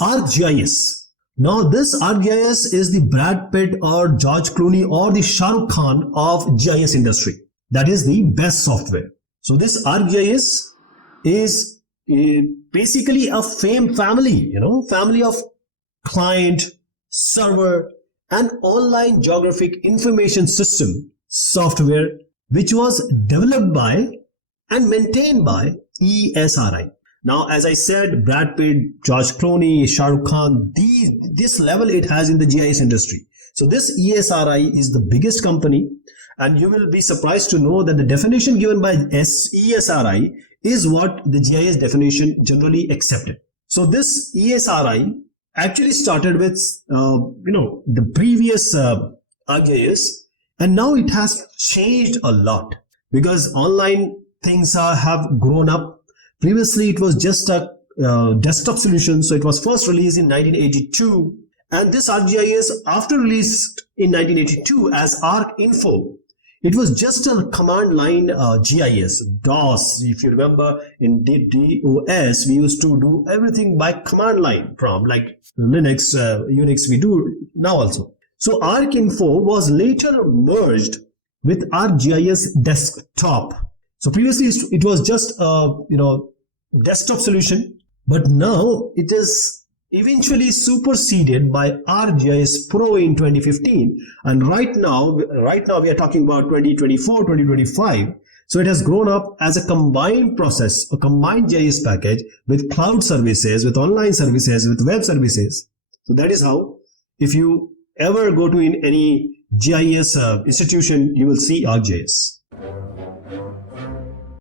ArcGIS. Now this ArcGIS is the Brad Pitt or George Clooney or the Shah Rukh Khan of GIS industry. That is the best software. So this ArcGIS is basically a family, family of client, server and online geographic information system software, which was developed by and maintained by ESRI. Now, as I said, Brad Pitt, George Clooney, Shah Rukh Khan, this level it has in the GIS industry. So this ESRI is the biggest company, and you will be surprised to know that the definition given by ESRI is what the GIS definition generally accepted. So this ESRI actually started with the previous ArcGIS, and now it has changed a lot because online things have grown up. Previously, it was just a desktop solution. So it was first released in 1982. And this ArcGIS, after released in 1982 as ArcInfo, it was just a command line GIS, DOS. If you remember, in DOS, we used to do everything by command line prompt, like Linux, Unix, we do now also. So ArcInfo was later merged with ArcGIS Desktop. So previously it was just a desktop solution, but now it is eventually superseded by ArcGIS Pro in 2015, and right now we are talking about 2024, 2025. So it has grown up as a combined process, a combined GIS package with cloud services, with online services, with web services. So that is how, if you ever go to any GIS institution, you will see ArcGIS.